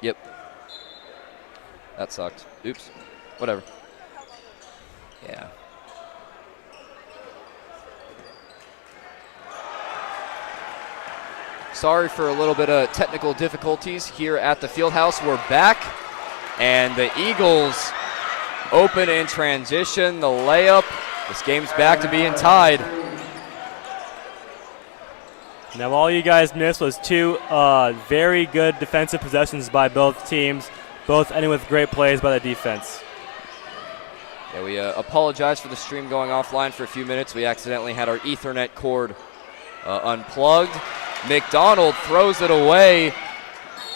Yep. That sucked. Oops. Whatever. Yeah. Sorry for a little bit of technical difficulties here at the Fieldhouse. We're back, and the Eagles open in transition, the layup. This game's back to being tied. Now all you guys missed was two very good defensive possessions by both teams, both ending with great plays by the defense. Yeah, we apologize for the stream going offline for a few minutes. We accidentally had our Ethernet cord unplugged. McDonald throws it away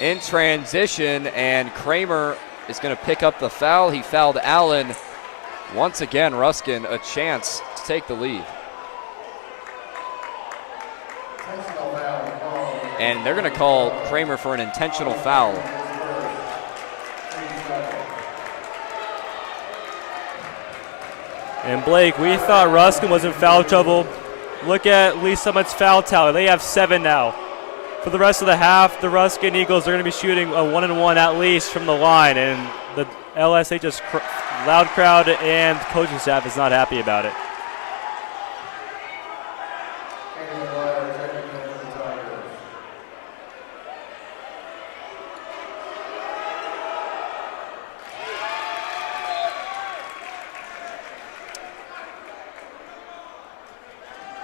in transition, and Kramer is going to pick up the foul. He fouled Allen. Once again, Ruskin a chance to take the lead. And they're going to call Kramer for an intentional foul. And Blake, we thought Ruskin was in foul trouble. Look at Lee Summit's foul tally. They have 7 now. For the rest of the half, the Ruskin Eagles are going to be shooting a 1-and-1 at least from the line, and the LSHS loud crowd and coaching staff is not happy about it.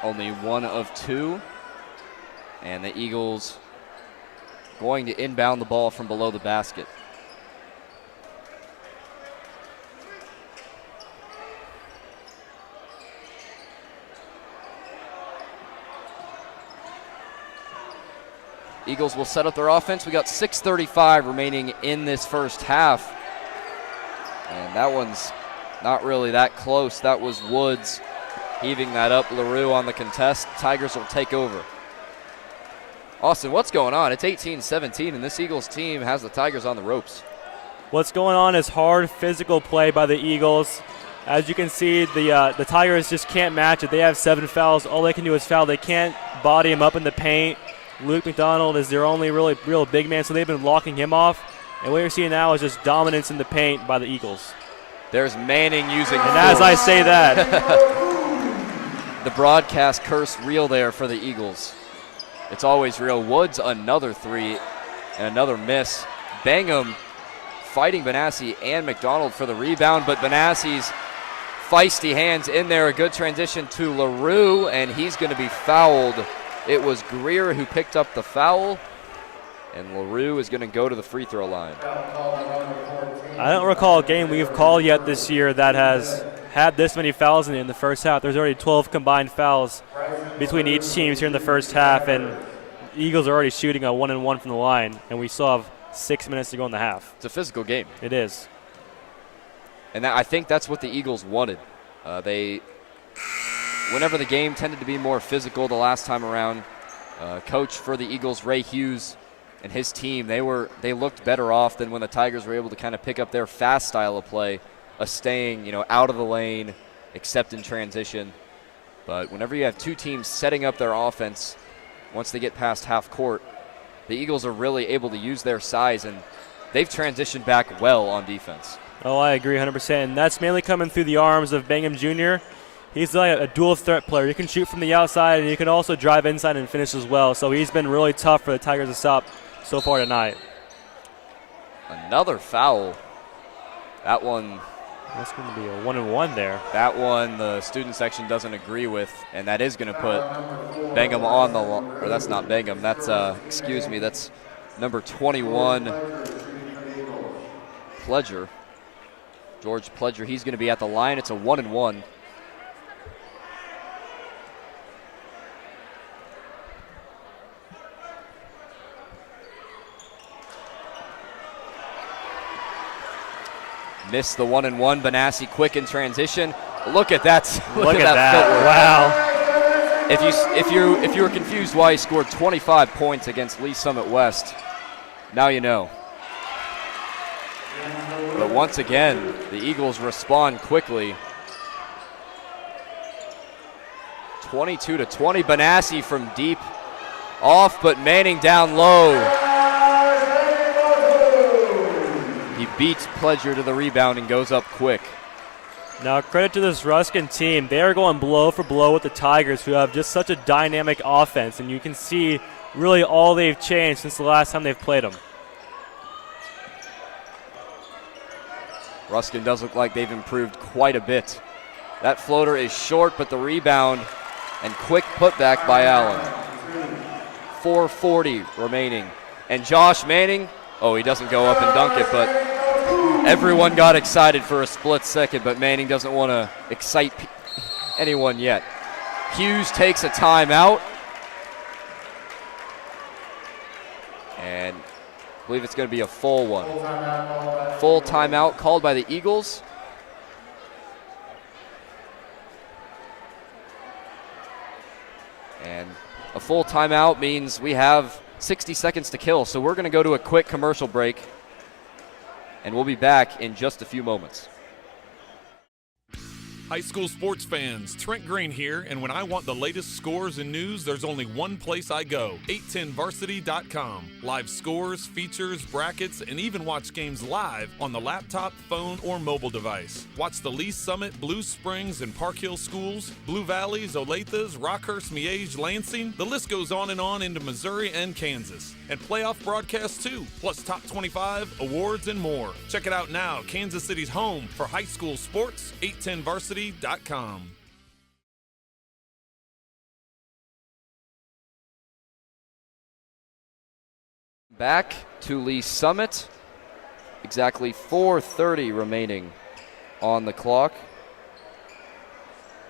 Only 1 of 2, and the Eagles going to inbound the ball from below the basket. Eagles will set up their offense. We got 6:35 remaining in this first half, and that one's not really that close. That was Woods heaving that up. LaRue on the contest. Tigers will take over. Austin, what's going on? It's 18-17, and this Eagles team has the Tigers on the ropes. What's going on is hard physical play by the Eagles. As you can see, the Tigers just can't match it. They have 7 fouls. All they can do is foul. They can't body him up in the paint. Luke McDonald is their only real big man, so they've been locking him off. And what you're seeing now is just dominance in the paint by the Eagles. There's Manning using And as I say that, the broadcast curse real there for the Eagles. It's always real. Woods, another 3 and another miss. Bangham fighting Benassi and McDonald for the rebound, but Benassi's feisty hands in there. A good transition to LaRue, and he's going to be fouled. It was Greer who picked up the foul, and LaRue is going to go to the free throw line. I don't recall a game we've called yet this year that has had this many fouls in the first half. There's already 12 combined fouls between each team here in the first half, and the Eagles are already shooting a 1-and-1 from the line, and we still have 6 minutes to go in the half. It's a physical game. It is. And I think that's what the Eagles wanted. Whenever the game tended to be more physical the last time around, coach for the Eagles, Ray Hughes, and his team, they looked better off than when the Tigers were able to kind of pick up their fast style of play, staying out of the lane, except in transition. But whenever you have two teams setting up their offense, once they get past half court, the Eagles are really able to use their size, and they've transitioned back well on defense. Oh, I agree 100%. And that's mainly coming through the arms of Bangham Jr. He's like a dual threat player. You can shoot from the outside, and you can also drive inside and finish as well. So he's been really tough for the Tigers to stop so far tonight. Another foul. That one. That's going to be a 1-and-1 there. That one the student section doesn't agree with, and that is going to put Bangham on the line. Or that's not Bangham. That's, that's number 21, Pledger. George Pledger, he's going to be at the line. It's a 1-and-1. Missed the 1-and-1. Benassi quick in transition. Look at that. Look at that. Footwork. Wow. If you were confused why he scored 25 points against Lee Summit West, now you know. But once again, the Eagles respond quickly. 22-20. Benassi from deep off, but Manning down low. beats Pledger to the rebound and goes up quick. Now, credit to this Ruskin team. They are going blow for blow with the Tigers, who have just such a dynamic offense, and you can see really all they've changed since the last time they've played them. Ruskin does look like they've improved quite a bit. That floater is short, but the rebound and quick putback by Allen. 4:40 remaining. And Josh Manning, oh, he doesn't go up and dunk it, but everyone got excited for a split second, but Manning doesn't want to excite anyone yet. Hughes takes a timeout. And I believe it's going to be a full one. Full timeout called by the Eagles. And a full timeout means we have 60 seconds to kill, so we're going to go to a quick commercial break, and we'll be back in just a few moments. High school sports fans, Trent Green here, and when I want the latest scores and news, there's only one place I go, 810varsity.com. Live scores, features, brackets, and even watch games live on the laptop, phone, or mobile device. Watch the Lee Summit, Blue Springs, and Park Hill schools, Blue Valleys, Olathes, Rockhurst, Miege, Lansing. The list goes on and on into Missouri and Kansas. And playoff broadcasts too, plus top 25, awards, and more. Check it out now, Kansas City's home for high school sports, 810varsity.com. Back to Lee Summit. Exactly 4:30 remaining on the clock.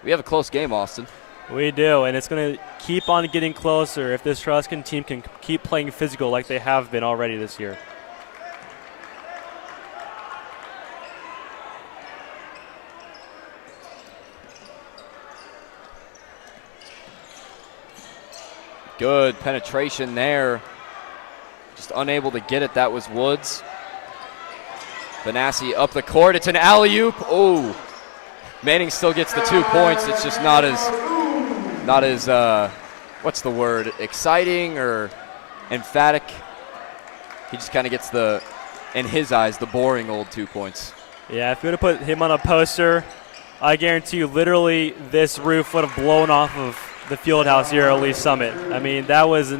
We have a close game, Austin. We do, and it's going to keep on getting closer if this Ruskin team can keep playing physical like they have been already this year. Good penetration there. Just unable to get it. That was Woods. Benassi up the court. It's an alley-oop. Oh, Manning still gets the 2 points. It's just not as what's the word, exciting or emphatic. He just kind of gets the, in his eyes, the boring old 2 points. Yeah, if you would have put him on a poster, I guarantee you literally this roof would have blown off of the field house here at Lee Summit. I mean, that was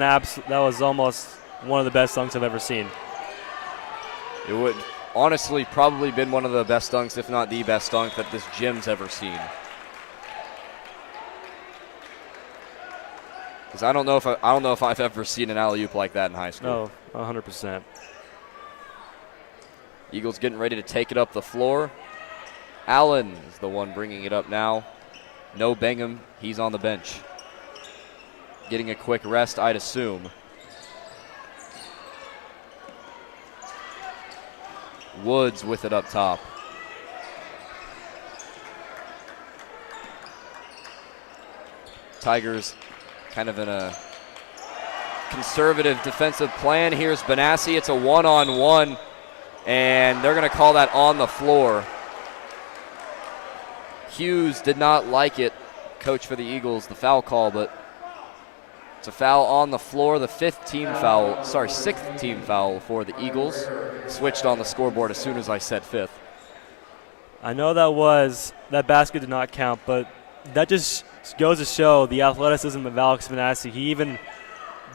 almost one of the best dunks I've ever seen. It would honestly probably been one of the best dunks, if not the best dunk that this gym's ever seen. Because I don't know if I've ever seen an alley-oop like that in high school. No, 100%. Eagles getting ready to take it up the floor. Allen is the one bringing it up now. No Bingham, he's on the bench. Getting a quick rest, I'd assume. Woods with it up top. Tigers kind of in a conservative defensive plan. Here's Benassi. It's a one-on-one, and they're going to call that on the floor. Hughes did not like it, coach for the Eagles, the foul call, but it's a foul on the floor, the sixth team foul for the Eagles. Switched on the scoreboard as soon as I said fifth. I know that basket did not count, but that just goes to show the athleticism of Alex Benassi. He even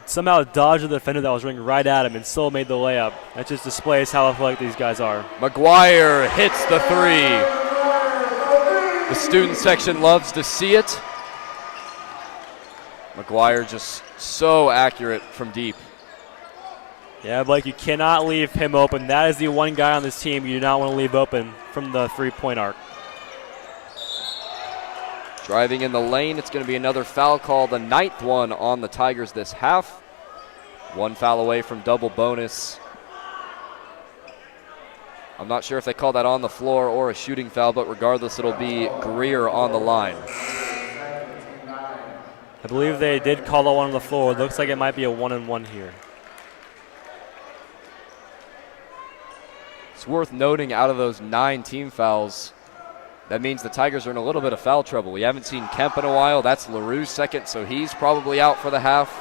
somehow dodged the defender that was running right at him and still made the layup. That just displays how athletic these guys are. McGuire hits the three. The student section loves to see it. McGuire just so accurate from deep. Yeah, Blake, you cannot leave him open. That is the one guy on this team you do not want to leave open from the three-point arc. Driving in the lane, it's going to be another foul call, the 9th one on the Tigers this half. One foul away from double bonus. I'm not sure if they call that on the floor or a shooting foul, but regardless, it'll be Greer on the line. I believe they did call that one on the floor. It looks like it might be a 1-and-1 here. It's worth noting, out of those 9 team fouls, that means the Tigers are in a little bit of foul trouble. We haven't seen Kemp in a while. That's LaRue's second, so he's probably out for the half.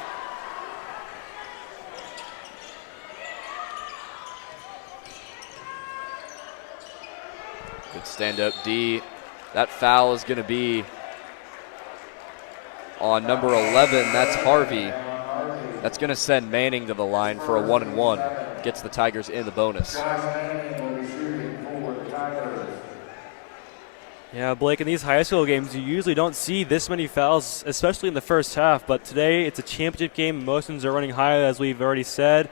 Good stand-up D. That foul is going to be on number 11. That's Harvey. That's going to send Manning to the line for a 1-and-1. Gets the Tigers in the bonus. Yeah, Blake, in these high school games, you usually don't see this many fouls, especially in the first half. But today, it's a championship game. Emotions are running high, as we've already said.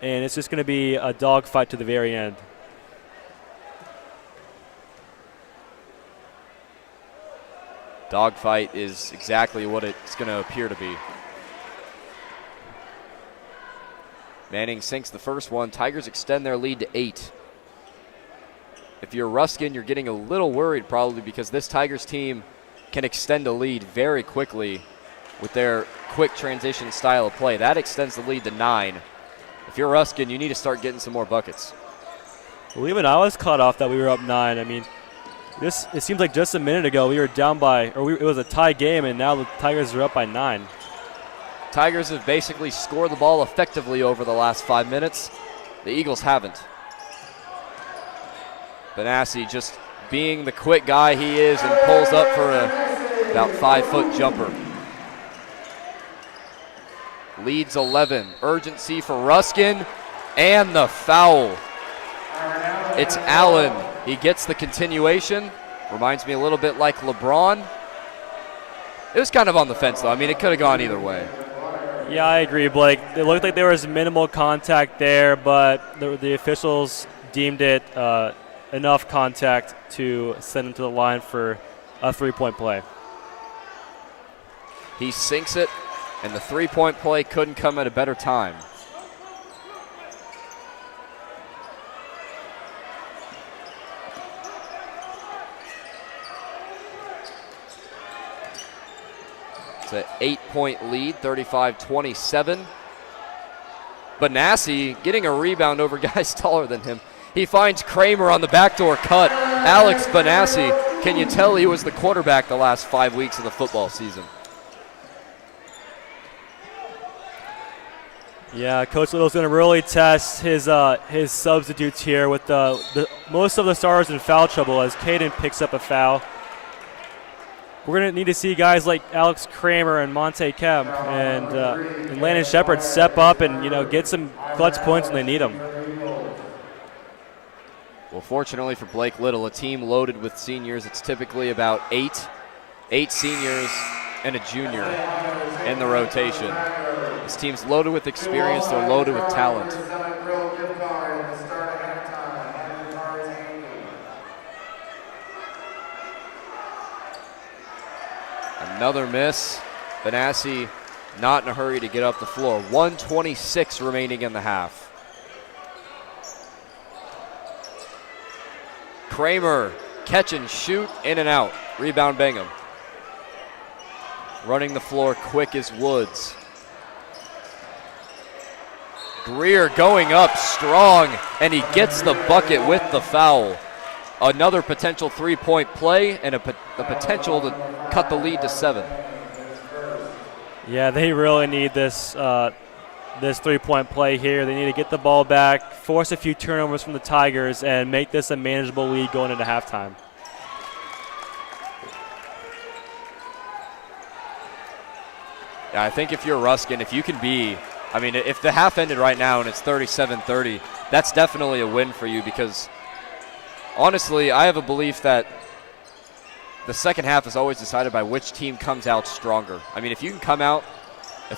And it's just going to be a dogfight to the very end. Dogfight is exactly what it's going to appear to be. Manning sinks the first one. Tigers extend their lead to 8. If you're Ruskin, you're getting a little worried probably because this Tigers team can extend a lead very quickly with their quick transition style of play. That extends the lead to 9. If you're Ruskin, you need to start getting some more buckets. Well, even I was caught off that we were up 9. I mean, it seems like just a minute ago we were down by, it was a tie game, and now the Tigers are up by 9. Tigers have basically scored the ball effectively over the last 5 minutes. The Eagles haven't. Benassi just being the quick guy he is and pulls up for a about 5-foot jumper. Leads 11. Urgency for Ruskin and the foul. It's Allen. He gets the continuation. Reminds me a little bit like LeBron. It was kind of on the fence, though. I mean, it could have gone either way. Yeah, I agree, Blake. It looked like there was minimal contact there, but the officials deemed it enough contact to send him to the line for a 3-point play. He sinks it, and the 3-point play couldn't come at a better time. It's an 8-point lead, 35-27. Benassi getting a rebound over guys taller than him. He finds Kramer on the backdoor cut. Alex Benassi, can you tell he was the quarterback the last 5 weeks of the football season? Yeah, Coach Little's going to really test his substitutes here with the most of the stars in foul trouble as Caden picks up a foul. We're going to need to see guys like Alex Kramer and Monte Kemp and Landon Shepard step up and get some clutch points when they need them. Well, fortunately for Blake Little, a team loaded with seniors, it's typically about eight seniors and a junior in the rotation. This team's loaded with experience, they're loaded with talent. Another miss. Benassi not in a hurry to get up the floor. 1:26 remaining in the half. Kramer, catch and shoot, in and out. Rebound Bingham. Running the floor quick as Woods. Greer going up strong, and he gets the bucket with the foul. Another potential 3-point play and a potential to cut the lead to 7. Yeah, they really need this 3-point play here. They need to get the ball back, force a few turnovers from the Tigers, and make this a manageable lead going into halftime. Yeah, I think if you're Ruskin, if you can if the half ended right now and it's 37-30, that's definitely a win for you because honestly, I have a belief that the second half is always decided by which team comes out stronger. I mean, if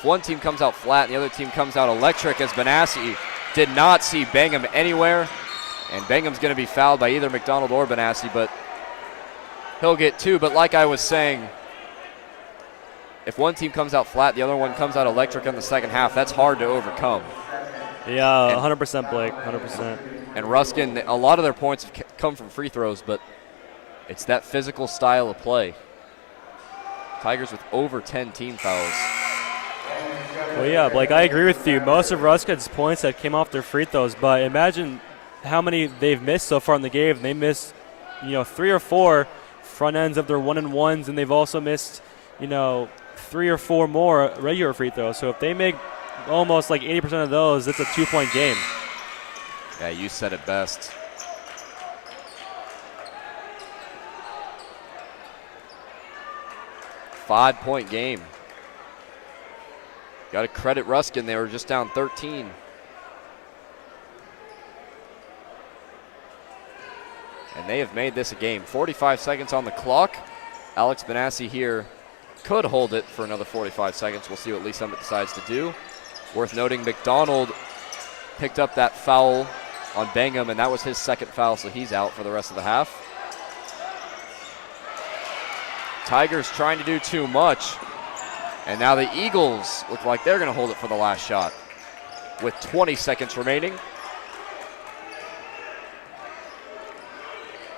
one team comes out flat and the other team comes out electric, as Benassi did not see Bingham anywhere, and Bingham's going to be fouled by either McDonald or Benassi, but he'll get 2. But like I was saying, if one team comes out flat, the other one comes out electric in the second half, that's hard to overcome. Yeah, 100% Blake, 100%. And Ruskin, a lot of their points have come from free throws, but it's that physical style of play. Tigers with over 10 team fouls. Well, yeah, Blake, I agree with you. Most of Ruskin's points that came off their free throws, but imagine how many they've missed so far in the game. They missed, 3 or 4 front ends of their 1-and-1s, and they've also missed, 3 or 4 more regular free throws. So if they make almost like 80% of those, it's a 2-point game. Yeah, you said it best. 5-point game. Got to credit Ruskin. They were just down 13. And they have made this a game. 45 seconds on the clock. Alex Benassi here could hold it for another 45 seconds. We'll see what Lee Summit decides to do. Worth noting, McDonald picked up that foul on Bangham, and that was his second foul, so he's out for the rest of the half. Tigers trying to do too much. And now the Eagles look like they're going to hold it for the last shot with 20 seconds remaining.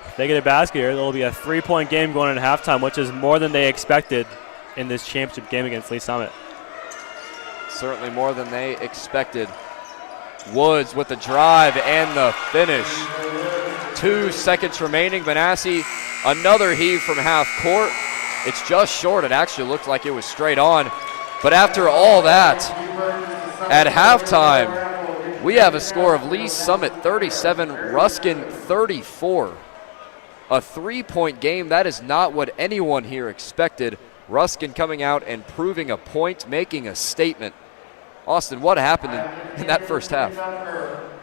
If they get a basket here, it'll be a 3-point game going into halftime, which is more than they expected in this championship game against Lee Summit. Certainly more than they expected. Woods with the drive and the finish. 2 seconds remaining. Benassi, another heave from half court. It's just short. It actually looked like it was straight on. But after all that, at halftime, we have a score of Lee Summit 37, Ruskin 34. A 3-point game. That is not what anyone here expected. Ruskin coming out and proving a point, making a statement. Austin, what happened in that first half?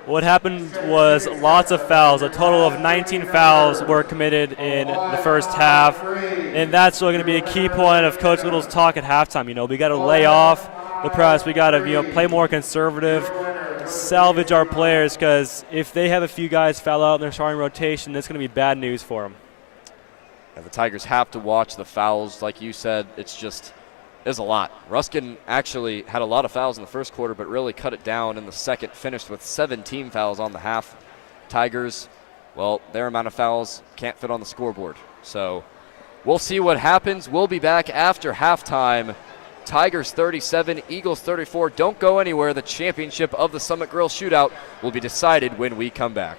What happened was lots of fouls. A total of 19 fouls were committed in the first half, and that's really going to be a key point of Coach Little's talk at halftime. You know, we got to lay off the press. We got to play more conservative, salvage our players, because if they have a few guys foul out in their starting rotation, that's going to be bad news for them. And the Tigers have to watch the fouls, like you said. There's a lot. Ruskin actually had a lot of fouls in the first quarter, but really cut it down in the second, finished with 17 fouls on the half. Tigers, well, their amount of fouls can't fit on the scoreboard. So we'll see what happens. We'll be back after halftime. Tigers 37, Eagles 34. Don't go anywhere. The championship of the Summit Grill Shootout will be decided when we come back.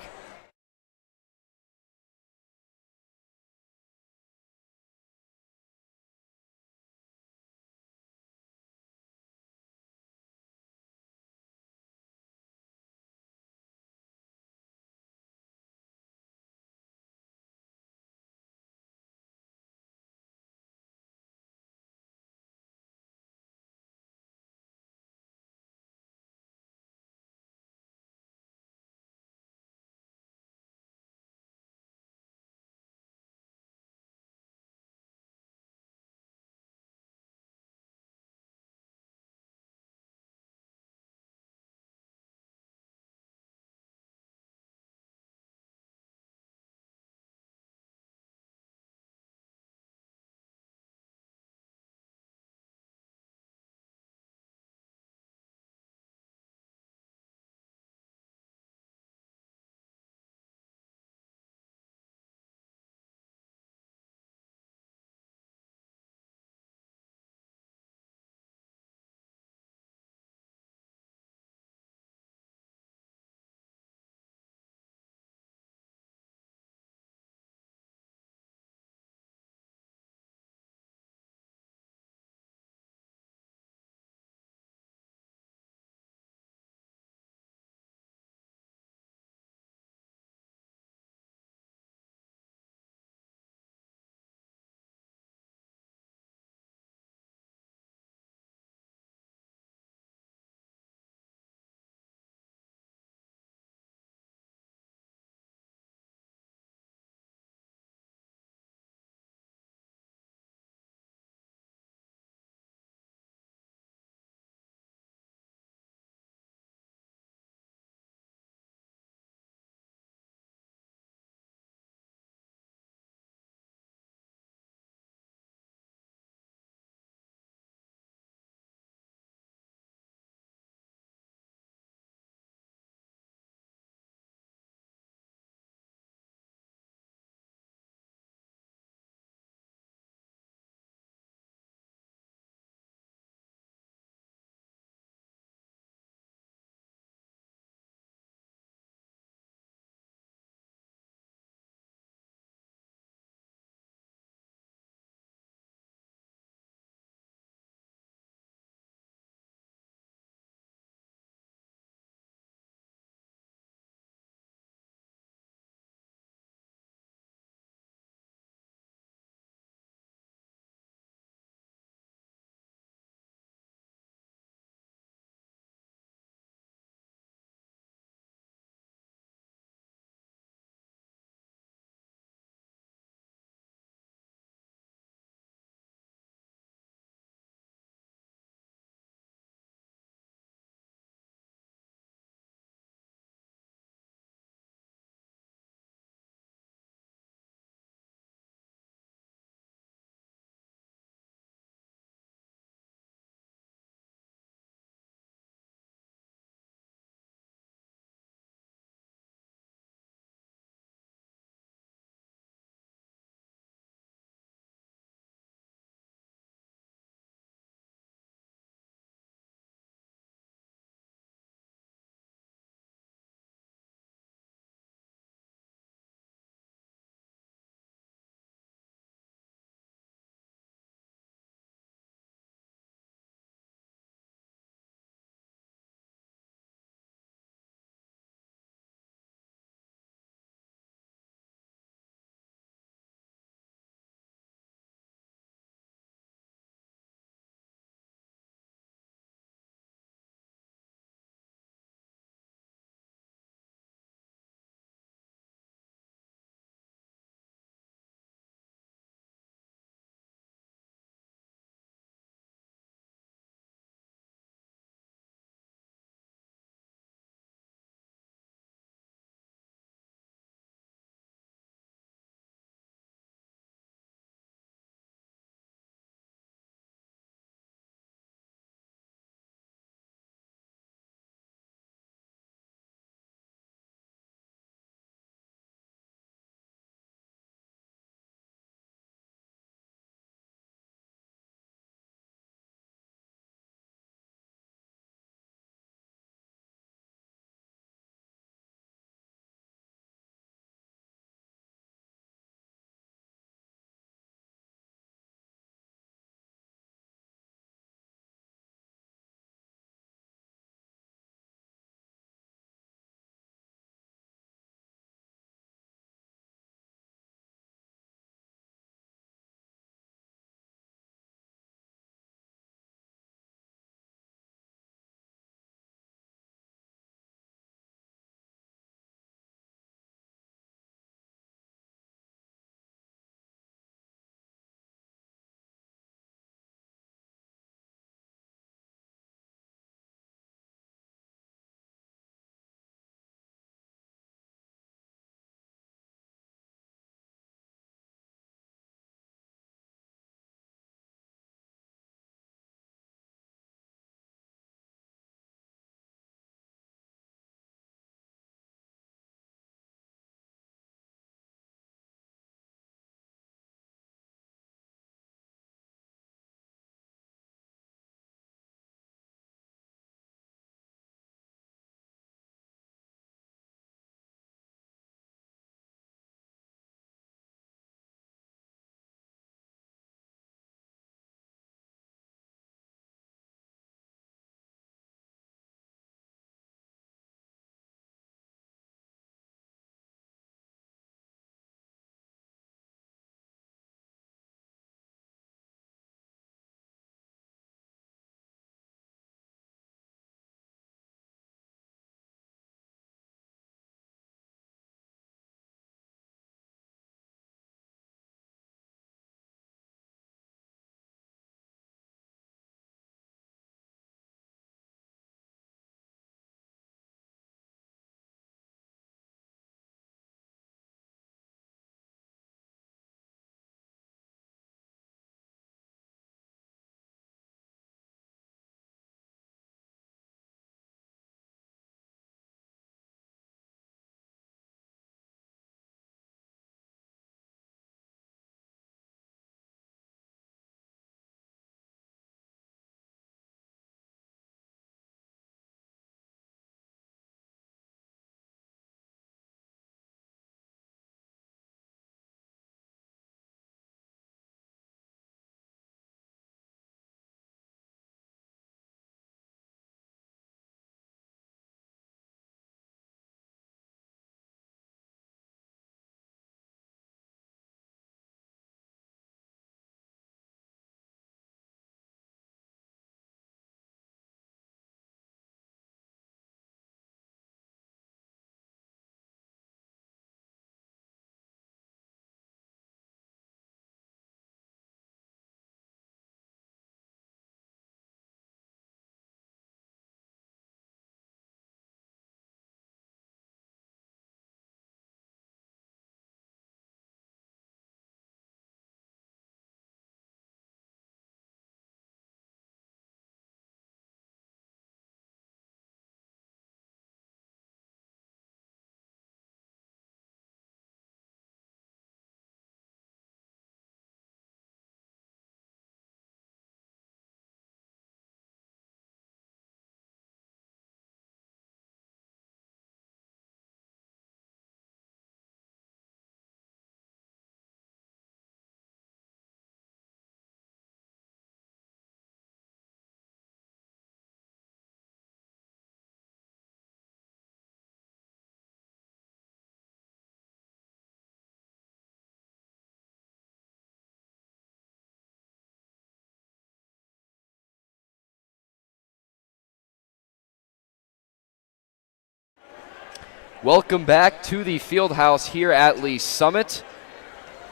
Welcome back to the field house here at Lee Summit.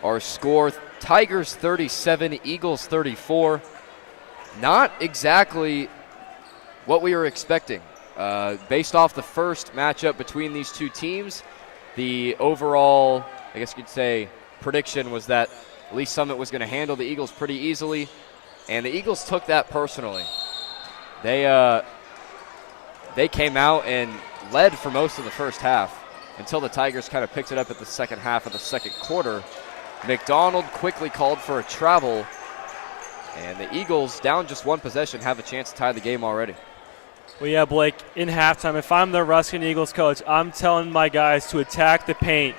Our score, Tigers 37, Eagles 34. Not exactly what we were expecting. Based off the first matchup between these two teams, the overall, I guess you could say, prediction was that Lee Summit was going to handle the Eagles pretty easily, and the Eagles took that personally. They came out and led for most of the first half until the Tigers kind of picked it up at the second half of the second quarter. McDonald quickly called for a travel, and the Eagles, down just one possession, have a chance to tie the game already. Well, yeah, Blake, in halftime, if I'm the Ruskin Eagles coach, I'm telling my guys to attack the paint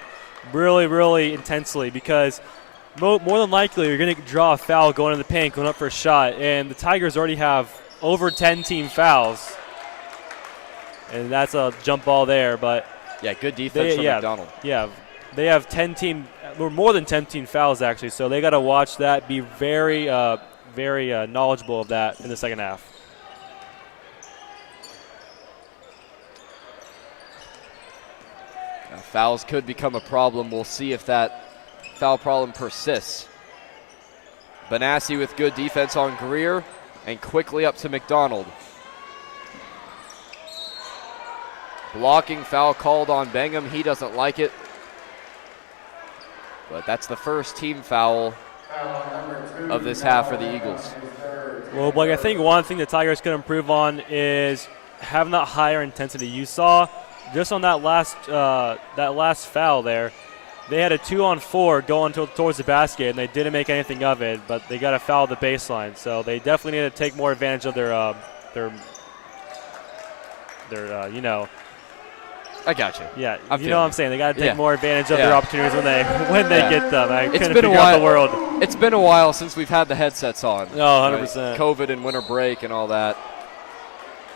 really, really intensely, because more than likely you're going to draw a foul going in the paint, going up for a shot, and the Tigers already have over 10 team fouls. And that's a jump ball there, but yeah, good defense from McDonald. Yeah, they have 10 team, or more than 10 team fouls actually, so they got to watch that, be very, very knowledgeable of that in the second half. Now, fouls could become a problem. We'll see if that foul problem persists. Benassi with good defense on Greer, and quickly up to McDonald. Blocking foul called on Bingham. He doesn't like it. But that's the first team foul of this half for the Eagles. Well, Blake, I think one thing the Tigers could improve on is having that higher intensity. You saw just on that last foul there, they had a 2-on-4 going towards the basket, and they didn't make anything of it, but they got a foul at the baseline. So they definitely need to take more advantage of their I got you. Yeah, you know what I'm saying. They got to take more advantage of their opportunities when they get them. It's been a while. The world. It's been a while since we've had the headsets on. Oh, 100%. Right? COVID and winter break and all that,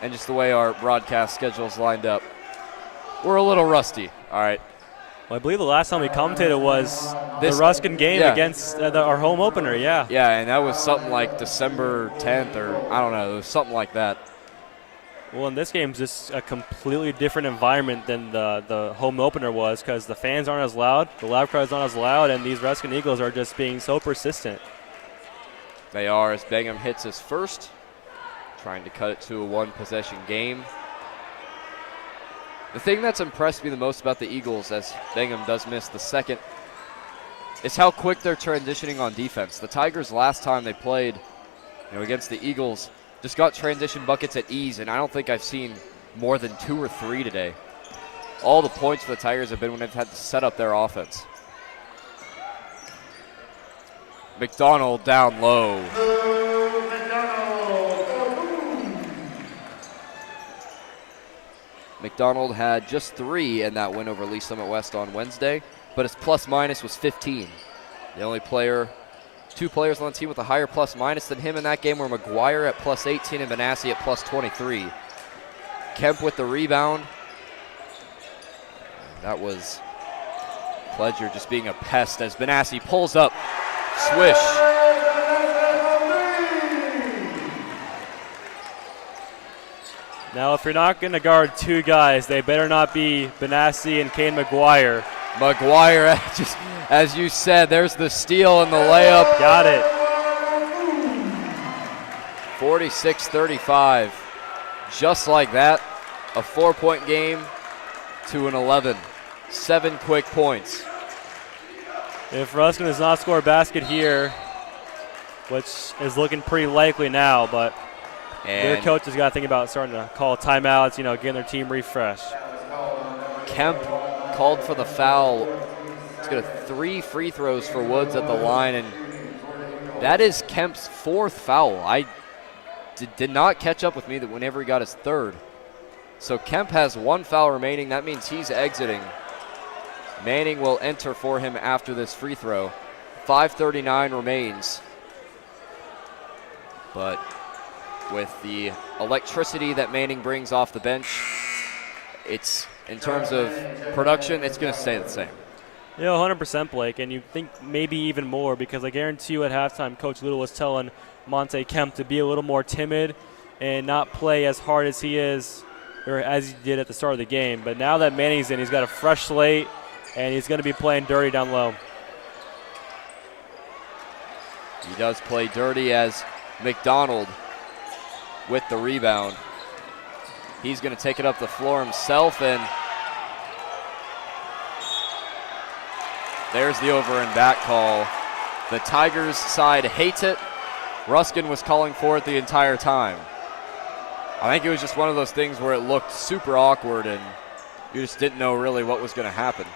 and just the way our broadcast schedule's lined up, we're a little rusty. All right. Well, I believe the last time we commentated was the Ruskin game against our home opener. Yeah. Yeah, and that was something like December 10th, or I don't know. It was something like that. Well, in this game, it's just a completely different environment than the home opener was, because the fans aren't as loud, the loud crowd's not as loud, and these Ruskin Eagles are just being so persistent. They are, as Bingham hits his first, trying to cut it to a one-possession game. The thing that's impressed me the most about the Eagles, as Bingham does miss the second, is how quick they're transitioning on defense. The Tigers, last time they played against the Eagles, just got transition buckets at ease, and I don't think I've seen more than 2 or 3 today. All the points for the Tigers have been when they've had to set up their offense. McDonald down low. McDonald had just 3 in that win over Lee Summit West on Wednesday, but his plus-minus was 15. The only player, 2 players on the team with a higher plus-minus than him in that game were McGuire at plus 18 and Benassi at plus 23. Kemp with the rebound. That was Pledger just being a pest as Benassi pulls up. Swish. Now, if you're not going to guard 2 guys, they better not be Benassi and Kane McGuire. McGuire, just as you said, there's the steal and the layup. Got it. 46-35. Just like that, a 4-point game to an 11. 7 quick points. If Ruskin does not score a basket here, which is looking pretty likely now, but their coach has got to think about starting to call timeouts, getting their team refreshed. Kemp called for the foul. He's got 3 free throws for Woods at the line, and that is Kemp's 4th foul. I did not catch up with me that whenever he got his 3rd. So Kemp has 1 foul remaining. That means he's exiting. Manning will enter for him after this free throw. 5:39 remains. But with the electricity that Manning brings off the bench, it's, in terms of production, it's going to stay the same. 100%, Blake, and you think maybe even more, because I guarantee you at halftime, Coach Little was telling Monte Kemp to be a little more timid and not play as hard as he is or as he did at the start of the game. But now that Manning's in, he's got a fresh slate, and he's going to be playing dirty down low. He does play dirty as McDonald with the rebound. He's going to take it up the floor himself, and there's the over and back call. The Tigers side hates it. Ruskin was calling for it the entire time. I think it was just one of those things where it looked super awkward and you just didn't know really what was going to happen.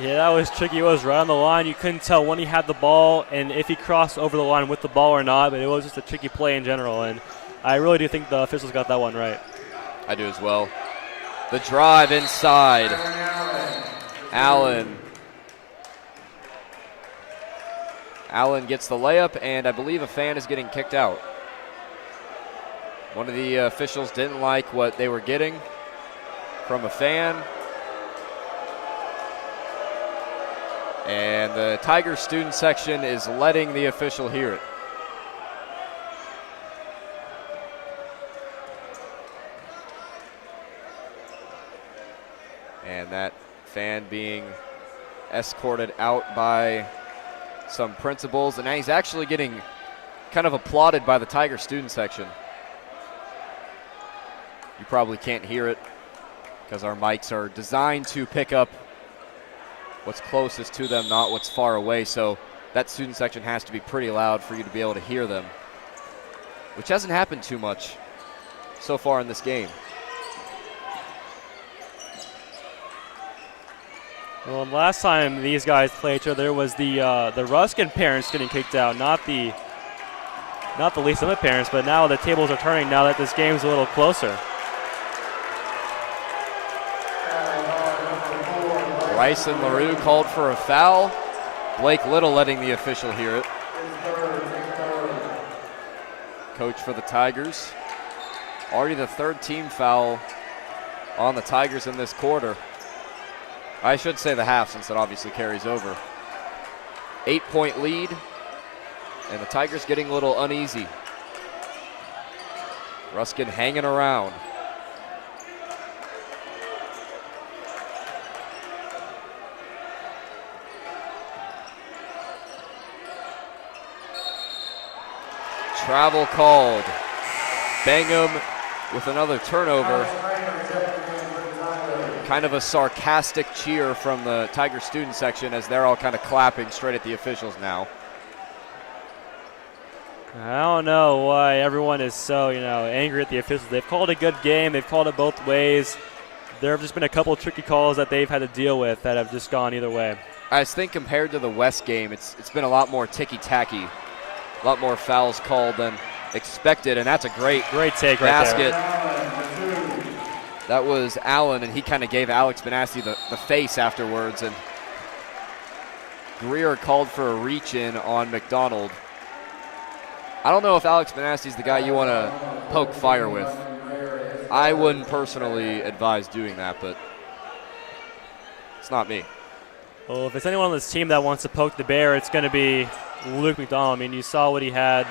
Yeah, that was tricky. It was right on the line. You couldn't tell when he had the ball and if he crossed over the line with the ball or not, but it was just a tricky play in general, and I really do think the officials got that one right. I do as well. The drive inside. Allen. Allen gets the layup, and I believe a fan is getting kicked out. One of the officials didn't like what they were getting from a fan. And the Tigers student section is letting the official hear it. And that fan being escorted out by some principals. And now he's actually getting kind of applauded by the Tiger student section. You probably can't hear it because our mics are designed to pick up what's closest to them, not what's far away. So that student section has to be pretty loud for you to be able to hear them, which hasn't happened too much so far in this game. Well, last time these guys played each other was the Ruskin parents getting kicked out, not the Lee Summit parents, but now the tables are turning now that this game's a little closer. Bryson LaRue called for a foul. Blake Little letting the official hear it. Coach for the Tigers. Already the third team foul on the Tigers in this quarter. I should say the half, since it obviously carries over. 8-point lead, and the Tigers getting a little uneasy. Ruskin hanging around. Travel called. Bangham with another turnover. Kind of a sarcastic cheer from the Tiger student section as they're all kind of clapping straight at the officials now. I don't know why everyone is so, angry at the officials. They've called a good game. They've called it both ways. There have just been a couple of tricky calls that they've had to deal with that have just gone either way. I think compared to the West game, it's been a lot more ticky-tacky. A lot more fouls called than expected, and that's a great take basket. Right there. That was Allen, and he kind of gave Alex Benassi the face afterwards, and Greer called for a reach-in on McDonald. I don't know if Alex Benassi is the guy you want to poke fire with. I wouldn't personally advise doing that, but it's not me. Well, if it's anyone on this team that wants to poke the bear, it's going to be Luke McDonald. I mean, you saw what he had.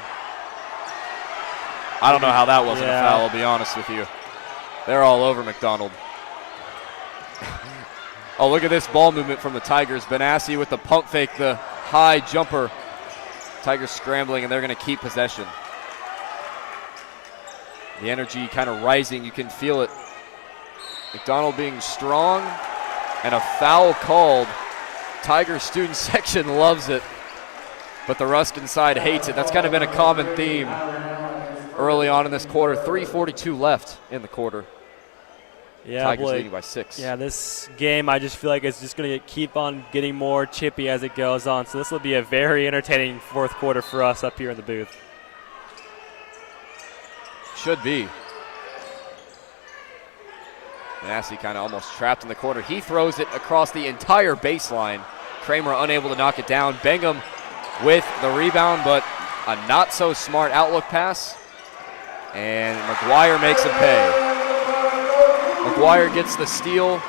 I don't know how that wasn't a foul, I'll be honest with you. They're all over McDonald. Oh, look at this ball movement from the Tigers. Benassi with the pump fake, the high jumper. Tigers scrambling, and they're going to keep possession. The energy kind of rising. You can feel it. McDonald being strong, and a foul called. Tigers student section loves it, but the Ruskin side hates it. That's kind of been a common theme early on in this quarter. 3:42 left in the quarter. Yeah, Tigers Blake, leading by 6. Yeah, this game I just feel like it's just going to keep on getting more chippy as it goes on. So this will be a very entertaining fourth quarter for us up here in the booth. Should be. Benassi kind of almost trapped in the corner. He throws it across the entire baseline. Kramer unable to knock it down. Bangham with the rebound, but a not so smart outlook pass. And McGuire makes him pay. McGuire gets the steal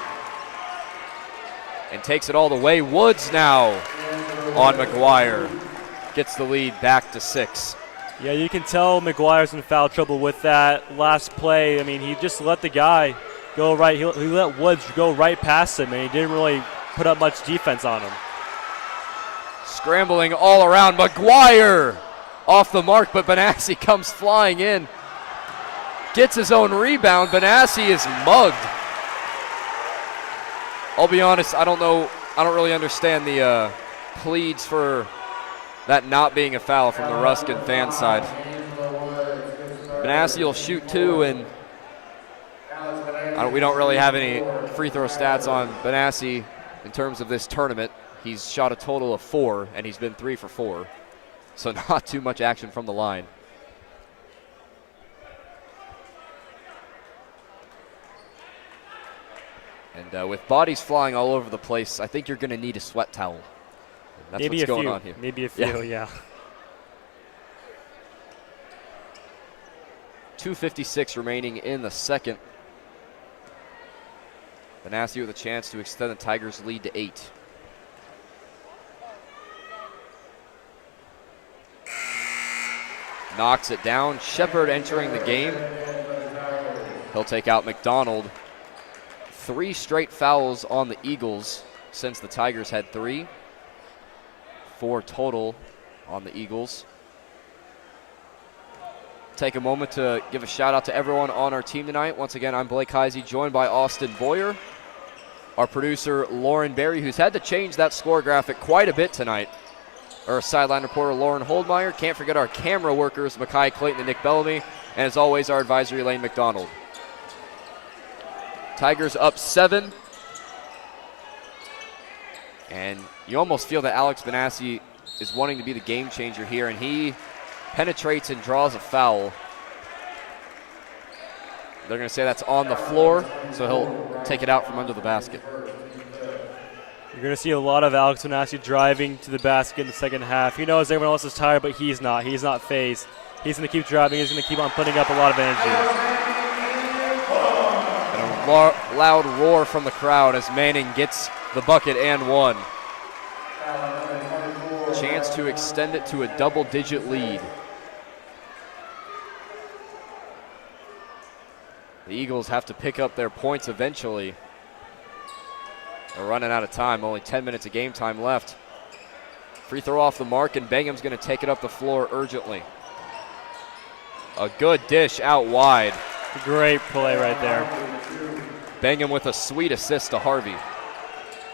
and takes it all the way. Woods now on McGuire. Gets the lead back to 6. Yeah, you can tell McGuire's in foul trouble with that last play. I mean, he just let the guy go right. He let Woods go right past him, and he didn't really put up much defense on him. Scrambling all around. McGuire off the mark, but Benassi comes flying in. Gets his own rebound. Benassi is mugged. I'll be honest, I don't really understand the pleads for that not being a foul from the Ruskin fan side. Benassi will shoot 2, and we don't really have any free throw stats on Benassi in terms of this tournament. He's shot a total of 4, and he's been 3 for 4. So not too much action from the line. And with bodies flying all over the place, I think you're going to need a sweat towel. That's Maybe what's going on here. Maybe a few, yeah. 2:56 remaining in the second. Benassi with a chance to extend the Tigers' lead to 8. Knocks it down. Shepard entering the game. He'll take out McDonald. 3 straight fouls on the Eagles since the Tigers had 3. 4 total on the Eagles. Take a moment to give a shout out to everyone on our team tonight. Once again, I'm Blake Heisey, joined by Austin Boyer. Our producer, Lauren Berry, who's had to change that score graphic quite a bit tonight. Our sideline reporter, Lauren Holdmeyer. Can't forget our camera workers, Makai Clayton and Nick Bellamy. And as always, our advisory, Lane McDonald. Tigers up 7. And you almost feel that Alex Benassi is wanting to be the game changer here, and he penetrates and draws a foul. They're going to say that's on the floor, so he'll take it out from under the basket. You're going to see a lot of Alex Benassi driving to the basket in the second half. He knows everyone else is tired, but he's not. He's not phased. He's going to keep driving. He's going to keep on putting up a lot of energy. Loud roar from the crowd as Manning gets the bucket and 1. Chance to extend it to a double-digit lead. The Eagles have to pick up their points eventually. They're running out of time, only 10 minutes of game time left. Free throw off the mark, and Bangham's going to take it up the floor urgently. A good dish out wide. Great play right there. Bangham with a sweet assist to Harvey.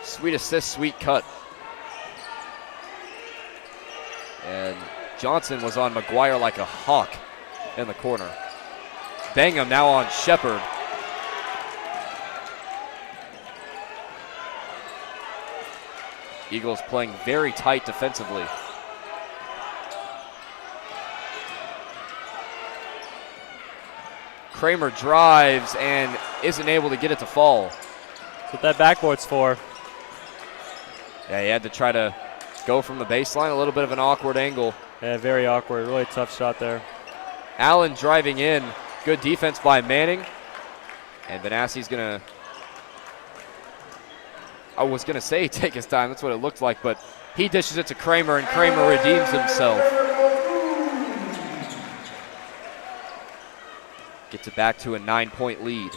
Sweet assist, sweet cut. And Johnson was on McGuire like a hawk in the corner. Bangham now on Shepard. Eagles playing very tight defensively. Kramer drives and isn't able to get it to fall. That's what that backboard's for. Yeah, he had to try to go from the baseline, a little bit of an awkward angle. Yeah, very awkward, really tough shot there. Allen driving in, good defense by Manning. And Benassi's gonna, I was gonna say take his time, that's what it looked like, but he dishes it to Kramer, and Kramer redeems himself. Gets it back to a 9-point lead.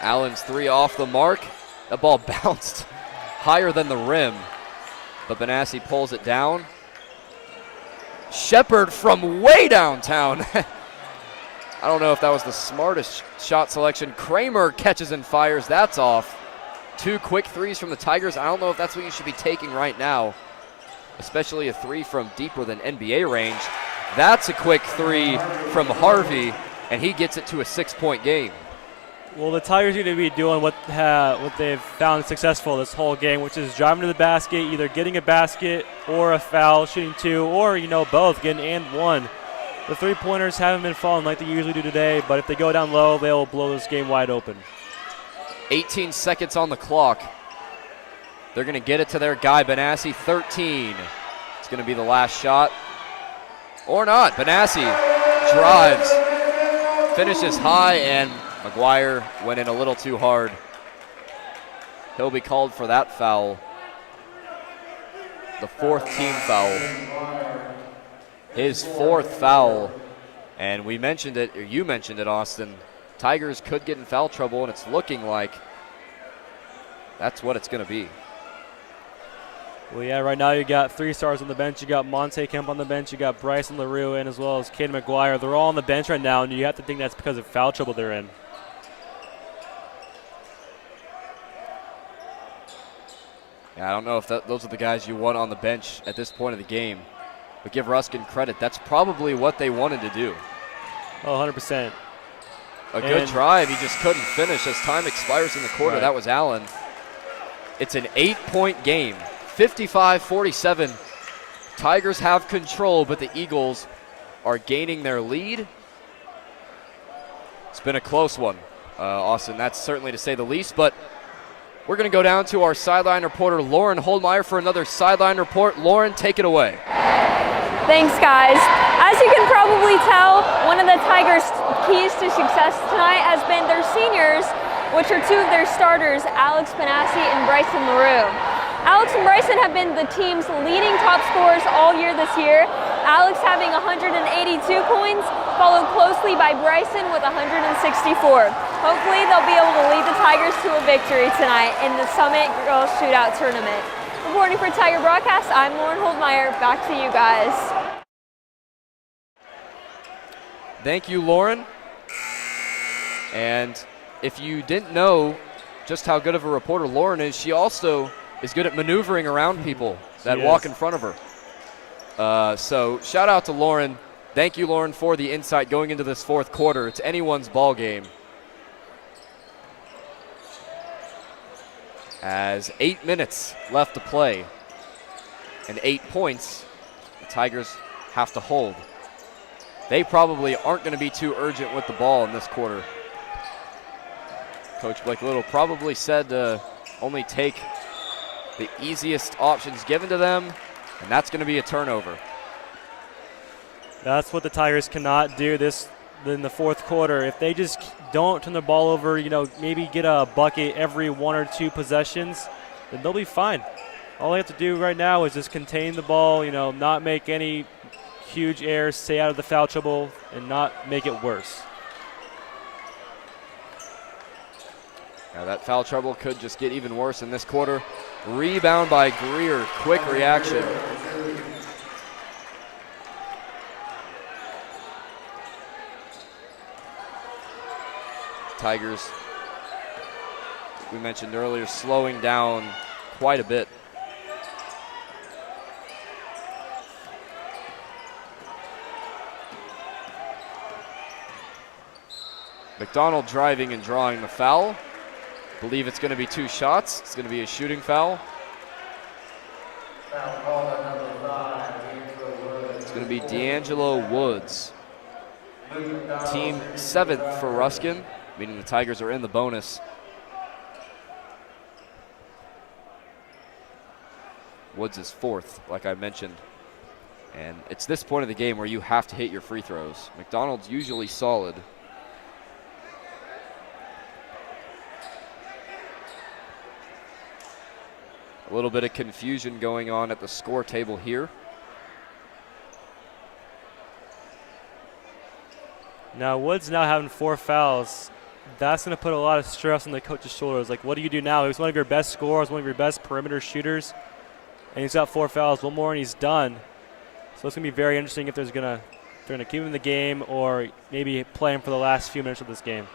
Allen's 3 off the mark. That ball bounced higher than the rim, but Benassi pulls it down. Shepard from way downtown. I don't know if that was the smartest shot selection. Kramer catches and fires. That's off. 2 quick threes from the Tigers. I don't know if that's what you should be taking right now, especially a 3 from deeper than NBA range. That's a quick 3 from Harvey, and he gets it to a 6-point game. Well, the Tigers are going to be doing what they've found successful this whole game, which is driving to the basket, either getting a basket or a foul, shooting 2, or, both, getting and 1. The three-pointers haven't been falling like they usually do today, but if they go down low, they'll blow this game wide open. 18 seconds on the clock. They're going to get it to their guy, Benassi. 13. It's going to be the last shot. Or not. Benassi drives, finishes high, and McGuire went in a little too hard. He'll be called for that foul. The 4th team foul. His 4th foul. And we mentioned it, or you mentioned it, Austin. Tigers could get in foul trouble, and it's looking like that's what it's going to be. Well, yeah, right now you got 3 stars on the bench. You got Monte Kemp on the bench. You got Bryson LaRue in, as well as Caden McGuire. They're all on the bench right now, and you have to think that's because of foul trouble they're in. Yeah, I don't know if those are the guys you want on the bench at this point of the game. But give Ruskin credit. That's probably what they wanted to do. Oh, 100%. A good drive. He just couldn't finish as time expires in the quarter. Right. That was Allen. It's an 8-point game. 55-47. Tigers have control, but the Eagles are gaining their lead. It's been a close one, Austin. That's certainly to say the least. But we're going to go down to our sideline reporter, Lauren Holdmeyer, for another sideline report. Lauren, take it away. Thanks, guys. As you can probably tell, one of the Tigers' keys to success tonight has been their seniors, which are 2 of their starters, Alex Benassi and Bryson LaRue. Alex and Bryson have been the team's leading top scorers all year this year. Alex having 182 points, followed closely by Bryson with 164. Hopefully they'll be able to lead the Tigers to a victory tonight in the Summit Girls Shootout Tournament. Reporting for Tiger Broadcast, I'm Lauren Holdmeyer. Back to you guys. Thank you, Lauren. And if you didn't know just how good of a reporter Lauren is, she also is good at maneuvering around people that walk in front of her. So shout out to Lauren. Thank you, Lauren, for the insight going into this 4th quarter. It's anyone's ball game. As 8 minutes left to play and 8 points, the Tigers have to hold. They probably aren't going to be too urgent with the ball in this quarter. Coach Blake Little probably said to only take the easiest options given to them, and that's going to be a turnover. That's what the Tigers cannot do this in the 4th quarter. If they just don't turn the ball over, maybe get a bucket every 1 or 2 possessions, then they'll be fine. All they have to do right now is just contain the ball, not make any huge errors, stay out of the foul trouble, and not make it worse. Now that foul trouble could just get even worse in this quarter. Rebound by Greer, quick reaction. Tigers, we mentioned earlier, slowing down quite a bit. McDonald driving and drawing the foul. Believe it's going to be 2 shots. It's going to be a shooting foul. It's going to be D'Angelo Woods. Team 7th for Ruskin, meaning the Tigers are in the bonus. Woods is 4th, like I mentioned. And it's this point of the game where you have to hit your free throws. McDonald's usually solid. A little bit of confusion going on at the score table here. Now Woods now having 4 fouls. That's going to put a lot of stress on the coach's shoulders. Like, what do you do now? He's one of your best scorers, one of your best perimeter shooters, and he's got 4 fouls. 1 more and he's done. So it's going to be very interesting if they're going to keep him in the game or maybe play him for the last few minutes of this game.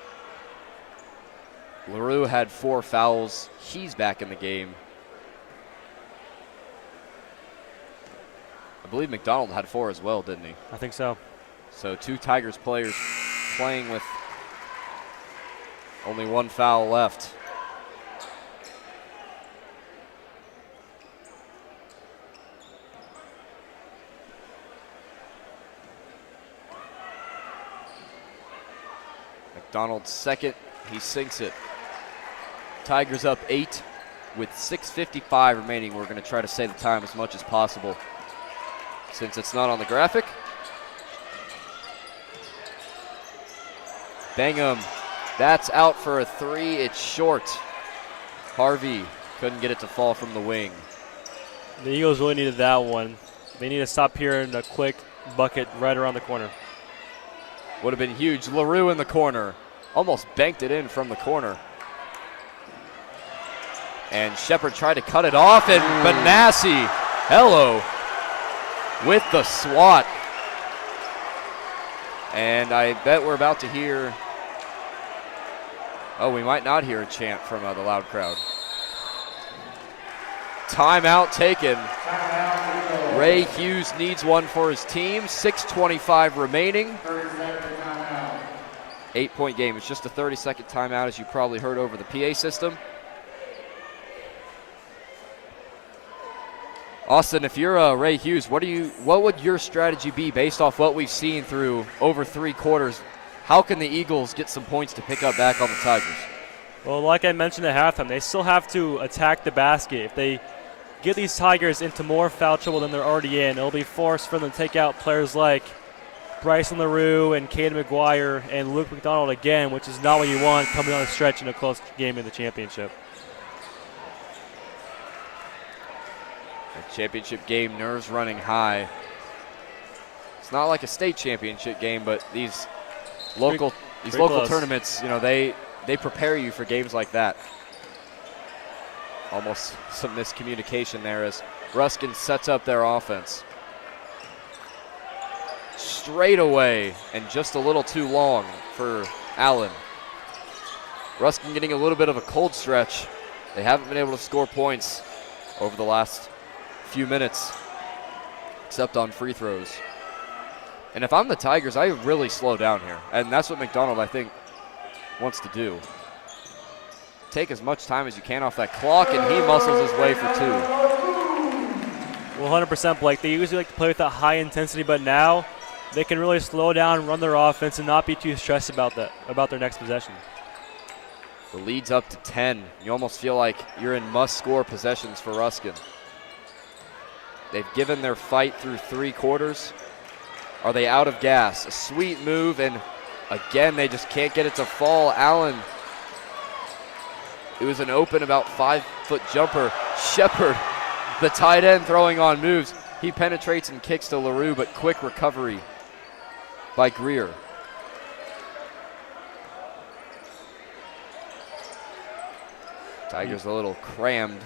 LaRue had 4 fouls. He's back in the game. I believe McDonald had 4 as well, didn't he? I think so. So 2 Tigers players playing with only 1 foul left. McDonald's second, he sinks it. Tigers up 8 with 6:55 remaining. We're going to try to save the time as much as possible. Since it's not on the graphic, Bingham, that's out for a three. It's short. Harvey couldn't get it to fall from the wing. The Eagles really needed that one. They need to stop here in a quick bucket right around the corner. Would have been huge. LaRue in the corner. Almost banked it in from the corner. And Shepard tried to cut it off, and Benassi, hello, with the swat. And I bet we're about to hear, oh, we might not hear a chant from the loud crowd. Timeout taken. Ray Hughes needs one for his team. 6:25 remaining. 8-point game. It's just a 30-second timeout, as you probably heard over the PA system. Austin, if you're Ray Hughes, what would your strategy be based off what we've seen through over 3 quarters? How can the Eagles get some points to pick up back on the Tigers? Well, like I mentioned at halftime, they still have to attack the basket. If they get these Tigers into more foul trouble than they're already in, it'll be forced for them to take out players like Bryson LaRue and Caden McGuire and Luke McDonald again, which is not what you want coming on the stretch in a close game in the championship. A championship game, nerves running high. It's not like a state championship game, but these local tournaments, they prepare you for games like that. Almost some miscommunication there as Ruskin sets up their offense. Straight away, and just a little too long for Allen. Ruskin getting a little bit of a cold stretch. They haven't been able to score points over the last few minutes, except on free throws. And if I'm the Tigers, I really slow down here. And that's what McDonald, I think, wants to do. Take as much time as you can off that clock, and he muscles his way for 2. Well, 100%, Blake. They usually like to play with that high intensity, but now they can really slow down, run their offense, and not be too stressed about their next possession. The lead's up to 10. You almost feel like you're in must-score possessions for Ruskin. They've given their fight through 3 quarters. Are they out of gas? A sweet move, and again, they just can't get it to fall. Allen, it was an open, about 5-foot jumper. Shepard, the tight end, throwing on moves. He penetrates and kicks to LaRue, but quick recovery by Greer. Tigers a little crammed.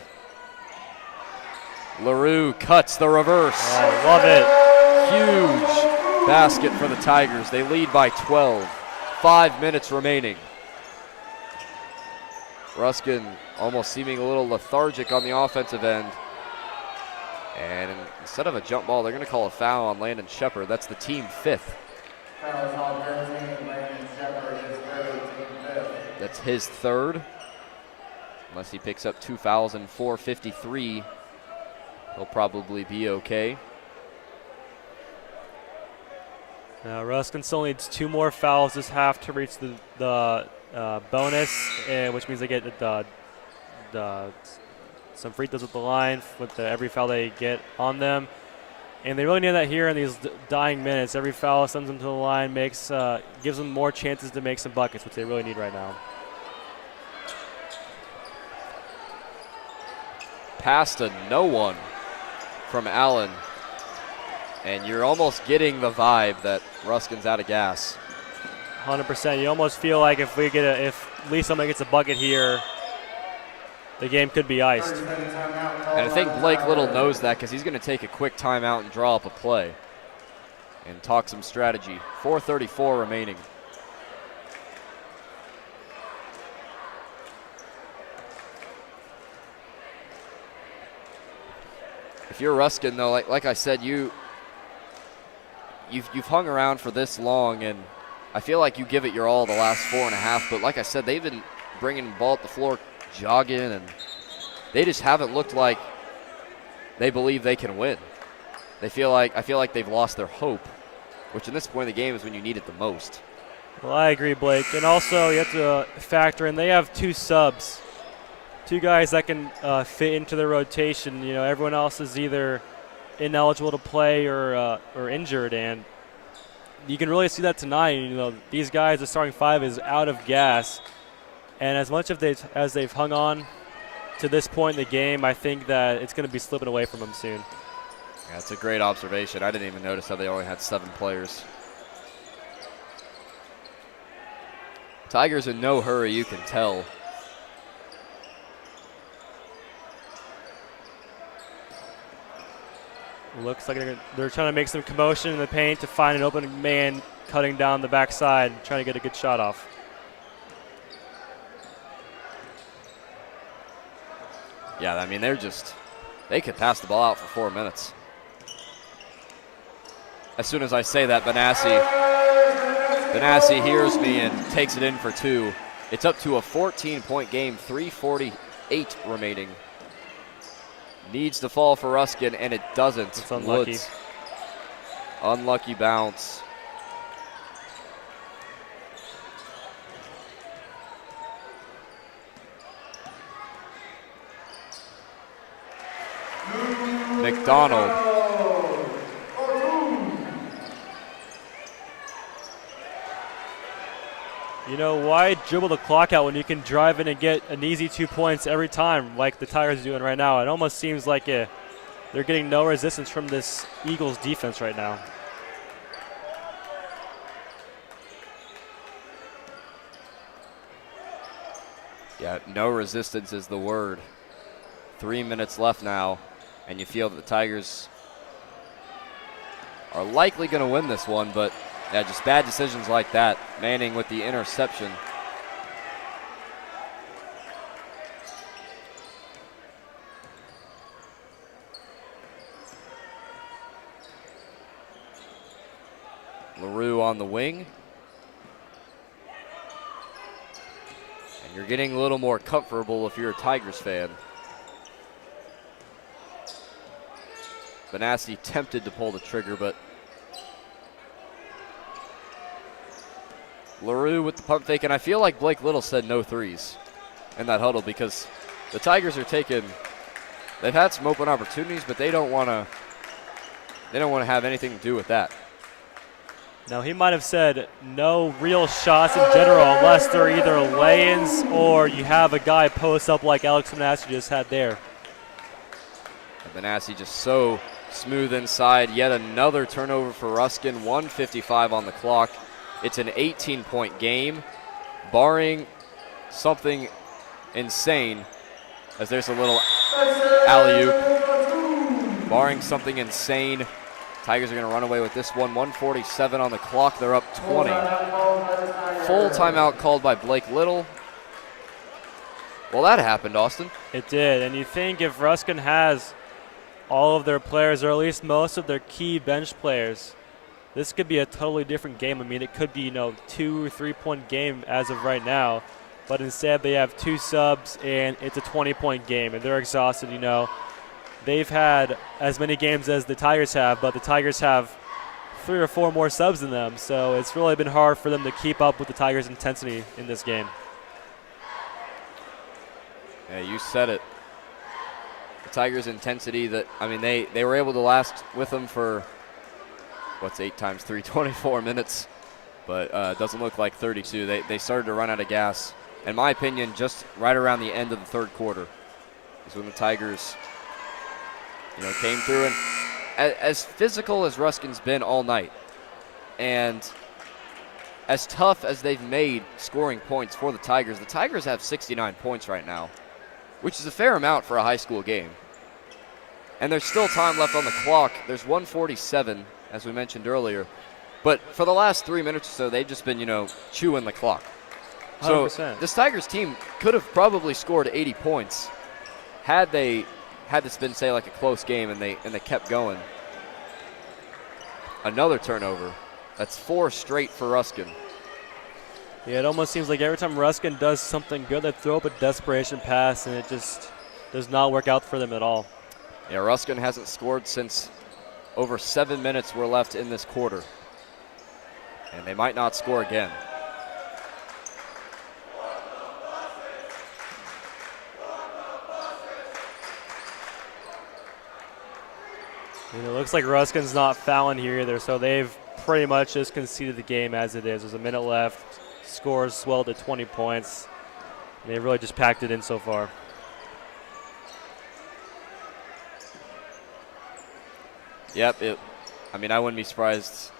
LaRue cuts the reverse. Oh, love it. Huge basket for the Tigers. They lead by 12. 5 minutes remaining. Ruskin almost seeming a little lethargic on the offensive end. And instead of a jump ball, they're going to call a foul on Landon Shepard. That's the team 5th. That's his 3rd. Unless he picks up 2 fouls and 4:53, he'll probably be okay. Now Ruskin still needs 2 more fouls this half to reach the bonus, which means they get some free throws at the line with every foul they get on them. And they really need that here in these dying minutes. Every foul sends them to the line, gives them more chances to make some buckets, which they really need right now. Pass to no one from Allen. And you're almost getting the vibe that Ruskin's out of gas. 100%. You almost feel like if at least somebody gets a bucket here, the game could be iced. And I think Blake Little knows that because he's going to take a quick timeout and draw up a play and talk some strategy. 4:34 remaining. If you're Ruskin, though, like I said, you've hung around for this long, and I feel like you give it your all the last 4.5. But like I said, they've been bringing the ball at the floor, jogging, and they just haven't looked like they believe they can win. I feel like they've lost their hope, which in this point of the game is when you need it the most. Well, I agree, Blake. And also you have to factor in they have 2 subs. 2 guys that can fit into the rotation. Everyone else is either ineligible to play or injured, and you can really see that tonight. You know, these guys, the starting five is out of gas. And as much as they've hung on to this point in the game, I think that it's going to be slipping away from them soon. Yeah, it's a great observation. I didn't even notice how they only had 7 players. Tigers in no hurry, you can tell. Looks like they're trying to make some commotion in the paint to find an open man cutting down the backside, trying to get a good shot off. Yeah, I mean, they could pass the ball out for 4 minutes. As soon as I say that, Benassi hears me and takes it in for 2. It's up to a 14-point game, 3:48 remaining. Needs to fall for Ruskin, and it doesn't. It's unlucky. Woods. Unlucky bounce. McDonald. You know, why dribble the clock out when you can drive in and get an easy 2 points every time like the Tigers are doing right now? It almost seems like they're getting no resistance from this Eagles defense right now. Yeah, no resistance is the word. 3 minutes left now, and you feel that the Tigers are likely going to win this one, but yeah, just bad decisions like that. Manning with the interception. LaRue on the wing. And you're getting a little more comfortable if you're a Tigers fan. Benassi tempted to pull the trigger, but LaRue with the pump fake, and I feel like Blake Little said no threes in that huddle because the Tigers are they've had some open opportunities, but they don't want to have anything to do with that. Now, he might have said no real shots in general unless they're either lay-ins or you have a guy post up like Alex Benassi just had there. And Benassi just so smooth inside. Yet another turnover for Ruskin, 1:55 on the clock. It's an 18-point game, barring something insane, as there's a little alley-oop. Barring something insane, Tigers are going to run away with this one. 1:47 on the clock. They're up 20. Full timeout called by Blake Little. Well, that happened, Austin. It did, and you think if Ruskin has all of their players, or at least most of their key bench players, this could be a totally different game. I mean, it could be, 2 or 3 point game as of right now, but instead they have 2 subs and it's a 20-point game, and they're exhausted. They've had as many games as the Tigers have, but the Tigers have 3 or 4 more subs than them, so it's really been hard for them to keep up with the Tigers' intensity in this game. Yeah, you said it. The Tigers' intensity they were able to last with them for 8 times 3, 24 minutes, but it doesn't look like 32. They started to run out of gas. In my opinion, just right around the end of the third quarter is when the Tigers, came through. And as physical as Ruskin's been all night, and as tough as they've made scoring points for the Tigers have 69 points right now, which is a fair amount for a high school game. And there's still time left on the clock. There's 1:47. As we mentioned earlier. But for the last 3 minutes or so, they've just been, chewing the clock. 100%. So this Tigers team could have probably scored 80 points had this been, say, like a close game and they kept going. Another turnover. That's 4 straight for Ruskin. Yeah, it almost seems like every time Ruskin does something good, they throw up a desperation pass, and it just does not work out for them at all. Yeah, Ruskin hasn't scored since over 7 minutes were left in this quarter. And they might not score again. It looks like Ruskin's not fouling here either, so they've pretty much just conceded the game as it is. There's a minute left. Scores swelled to 20 points. They really just packed it in so far. Yep. I mean, I wouldn't be surprised.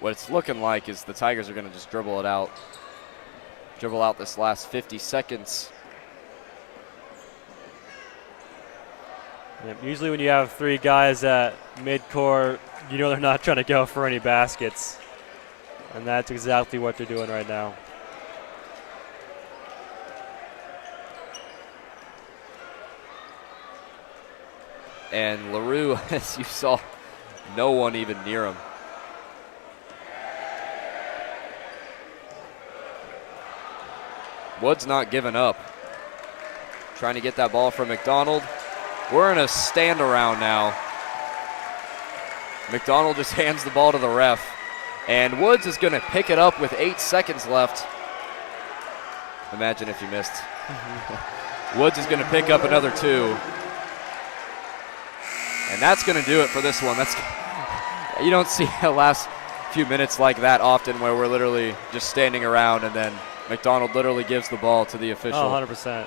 What it's looking like is the Tigers are going to just dribble out this last 50 seconds. Yep, usually when you have 3 guys at midcourt, you know they're not trying to go for any baskets. And that's exactly what they're doing right now. And LaRue, as you saw, no one even near him. Wood's not giving up. Trying to get that ball from McDonald. We're in a stand around now. McDonald just hands the ball to the ref. And Woods is going to pick it up with 8 seconds left. Imagine if you missed. Woods is going to pick up another 2. And that's going to do it for this one. You don't see the last few minutes like that often where we're literally just standing around and then McDonald literally gives the ball to the official. Oh, 100%.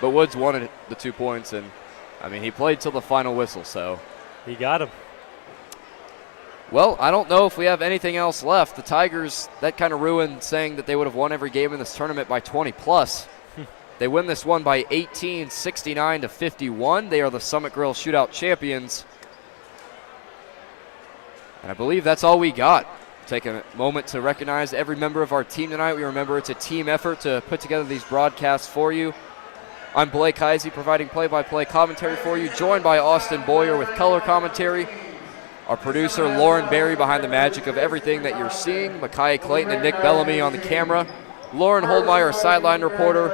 But Woods wanted the 2 points, and, I mean, he played till the final whistle, so. He got him. Well, I don't know if we have anything else left. The Tigers, that kind of ruined saying that they would have won every game in this tournament by 20-plus. They win this one by 18, 69-51. They are the Summit Grill Shootout champions. And I believe that's all we got. Take a moment to recognize every member of our team tonight. We remember it's a team effort to put together these broadcasts for you. I'm Blake Heisey providing play-by-play commentary for you, joined by Austin Boyer with color commentary. Our producer, Lauren Berry, behind the magic of everything that you're seeing. Makai Clayton and Nick Bellamy on the camera. Lauren Holdmeyer, our sideline reporter.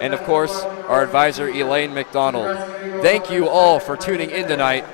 And, of course, our advisor, Elaine McDonald. Thank you all for tuning in tonight.